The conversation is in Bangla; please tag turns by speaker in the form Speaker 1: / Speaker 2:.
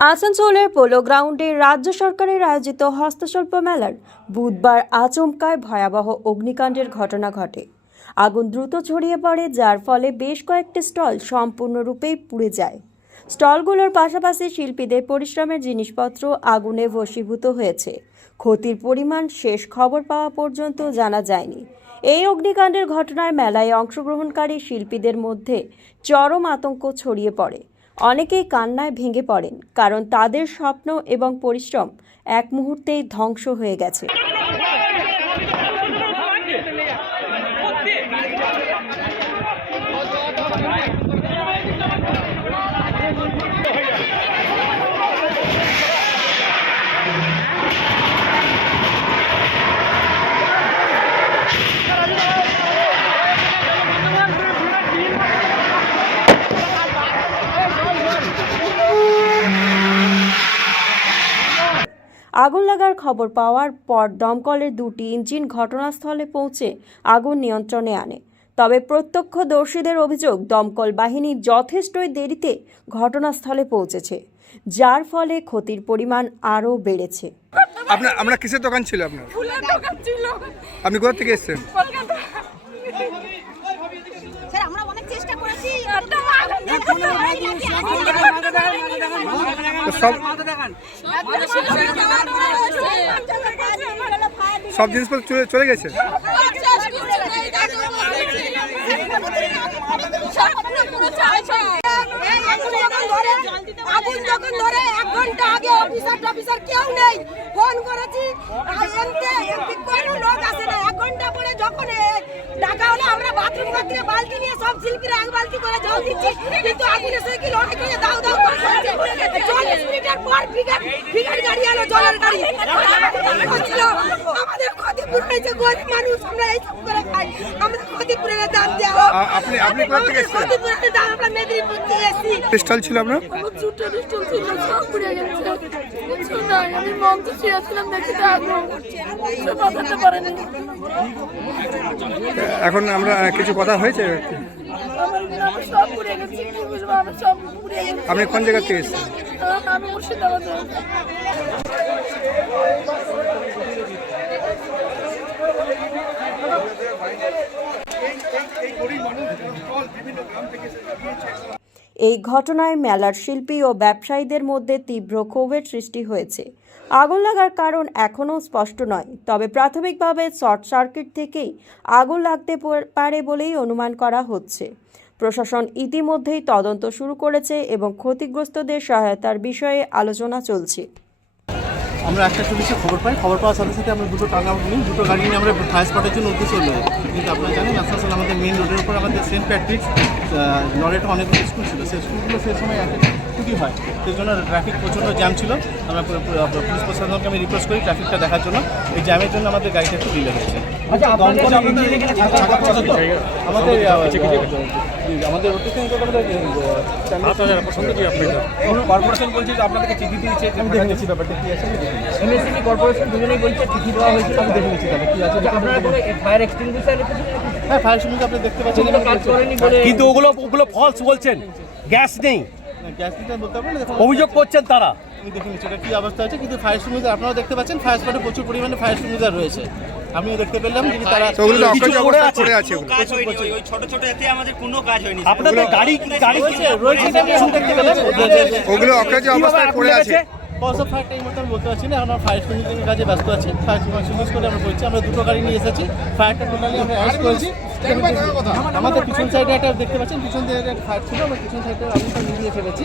Speaker 1: আসানসোলের পোলো গ্রাউন্ডে রাজ্য সরকারের আয়োজিত হস্তশিল্প মেলার বুধবার আচমকায় ভয়াবহ অগ্নিকাণ্ডের ঘটনা ঘটে। আগুন দ্রুত ছড়িয়ে পড়ে, যার ফলে বেশ কয়েকটি স্টল সম্পূর্ণরূপেই পুড়ে যায়। স্টলগুলোর পাশাপাশি শিল্পীদের পরিশ্রমের জিনিসপত্র আগুনে ভস্মীভূত হয়েছে। ক্ষতির পরিমাণ শেষ খবর পাওয়া পর্যন্ত জানা যায়নি। এই অগ্নিকাণ্ডের ঘটনায় মেলায় অংশগ্রহণকারী শিল্পীদের মধ্যে চরম আতঙ্ক ছড়িয়ে পড়ে। অনেকেই কান্নায় ভেঙে পড়েন কারণ তাদের স্বপ্ন এবং পরিশ্রম এক মুহূর্তেই ধ্বংস হয়ে গেছে। আগুন লাগার খবর পাওয়ার পর দমকলের দুটি ইঞ্জিন ঘটনাস্থলে পৌঁছে আগুন নিয়ন্ত্রণে আনে। তবে প্রত্যক্ষদর্শীদের অভিযোগ দমকল বাহিনী যথেষ্টই দেরিতে ঘটনাস্থলে পৌঁছেছে যার ফলে ক্ষতির পরিমাণ আরও বেড়েছে।
Speaker 2: আপনার আমরা কিসের দোকান ছিল আপনার?
Speaker 3: ফুলের দোকান ছিল।
Speaker 2: আপনি কোথা থেকে এসেছেন
Speaker 3: কলকাতা
Speaker 4: স্যার আমরা অনেক চেষ্টা করেছি
Speaker 3: একটা আগুন তো
Speaker 2: সব জিনিসপত্র চলে চলে গেছে?
Speaker 5: যখন ধরে এক ঘণ্টা আগে অফিসার টফিসার কেউ নেই ফোন করেছি এক ঘণ্টা পরে যখন আমরা বাথরুম করতে বালতি নিয়ে সব শিল্পীরা এক বালতি করে জল দিচ্ছি। কিন্তু আগুনে সে কি লড়াই করে? দাও দাও মিনিটের পর ব্রিগেড ব্রিগেড গাড়ি এলো জলের গাড়ি। হচ্ছিল আমাদের ক্ষতিপূরণ হয়েছে গরিব মানুষ আমরা এইসব করে খাই। আমাদের ক্ষতিপূরণের দাম দেওয়া
Speaker 2: আপনি আপনি কোথা থেকে এসেছেন
Speaker 5: ক্ষতিপূরণের দাম আমরা মেদিনীপুর থেকে এসেছি।
Speaker 2: স্টল ছিল আপনার?
Speaker 3: আমার ছোট ছিল সব পুড়ে গেছে। কিছু নাই আমি মঞ্চে শুয়েছিলাম দেখি তো বাঁচাতে পারেনি।
Speaker 2: এখন আমরা কিছু কথা হয়েছে? আপনি কোন জায়গা থেকে এসেছেন? আমি
Speaker 1: এই ঘটনায় মেলার শিল্পী ও ব্যবসায়ীদের মধ্যে তীব্র ক্ষোভের সৃষ্টি হয়েছে। আগুন লাগার কারণ এখনও স্পষ্ট নয়, তবে প্রাথমিকভাবে শর্ট সার্কিট থেকেই আগুন লাগতে পারে বলেই অনুমান করা হচ্ছে। প্রশাসন ইতিমধ্যেই তদন্ত শুরু করেছে এবং ক্ষতিগ্রস্তদের সহায়তার বিষয়ে আলোচনা চলছে। আমরা একটা চল্লিশে খবর পাই। খবর পাওয়ার সাথে সাথে আমরা দুটো টাঙ্গা নিই দুটো গাড়ি নিয়ে আমরা ফায়ার স্পটের জন্য উদ্দেশ্য যাই কিন্তু আপনারা জানেন, আসানসোল আমাদের মেন রোডের উপর আমাদের সেন্ট প্যাট্রিক লরেটা অনেকগুলো স্কুল ছিল। সেই স্কুলগুলো সেই সময় ছুটি হয় সেই জন্য ট্রাফিক প্রচণ্ড জ্যাম ছিল। আমরা পুলিশ প্রশাসনকে আমি রিকোয়েস্ট করি ট্রাফিকটা দেখার জন্য। এই জ্যামের জন্য আমাদের গাড়িটা একটু ডিলে
Speaker 6: হয়েছে। তো আমাদের কর্পোরেশন বলছে যে আপনাদেরকে চিঠি দিয়েছে। আমি দেখে নিচ্ছি ব্যাপারটা কি আছে। কর্পোরেশন দুজনেই বলছে চিঠি দেওয়া হয়েছিল। আমি দেখে নিচ্ছি তাহলে কি আছে। আপনারা কোনো ফায়ার এক্সটিংগুইশার হ্যাঁ ফায়ার আপনি দেখতে পাচ্ছেন। কিন্তু ওগুলো ওগুলো ফলস বলছেন। গ্যাস নেই। অভিযোগ করছেন তারা। দেখুন সেটা কি অবস্থা আছে কিন্তু ফায়ার সুবিধা আপনারা দেখতে পাচ্ছেন ফায়ার স্পটে প্রচুর পরিমাণে ফায়ার সুবিধা রয়েছে। আমিও দেখতে পেলাম যে তারা তো কিছু পড়ে আছে। পড়ে আছে
Speaker 7: ওগুলো। কাজ হয়নি ওই ছোট ছোট এতে আমাদের কোনো কাজ হয়নি
Speaker 6: আপনাদের গাড়ি গাড়ি রয়েছে রয়েছে আমি দেখতে পেলাম।
Speaker 2: ওগুলো অকাজ অবস্থায় পড়ে আছে?
Speaker 6: অফ ফায়ারটা এই মুহূর্তে আমি বলতে পারছি না আমরা ফায়ার সুবিধার কাজে ব্যস্ত আছি। ফায়ার সুবিধা করে আমরা করছি আমরা দুটো গাড়ি নিয়ে এসেছি। ফায়ারটা টোটালি আমরা অ্যারেস্ট করেছি। আমাদের পিছন সাইডে একটা দেখতে পাচ্ছেন পিছন সাইডে একটা ফায়ার ছিল আমরা পিছন সাইডে আগুনটা নিয়ে ফেলেছি।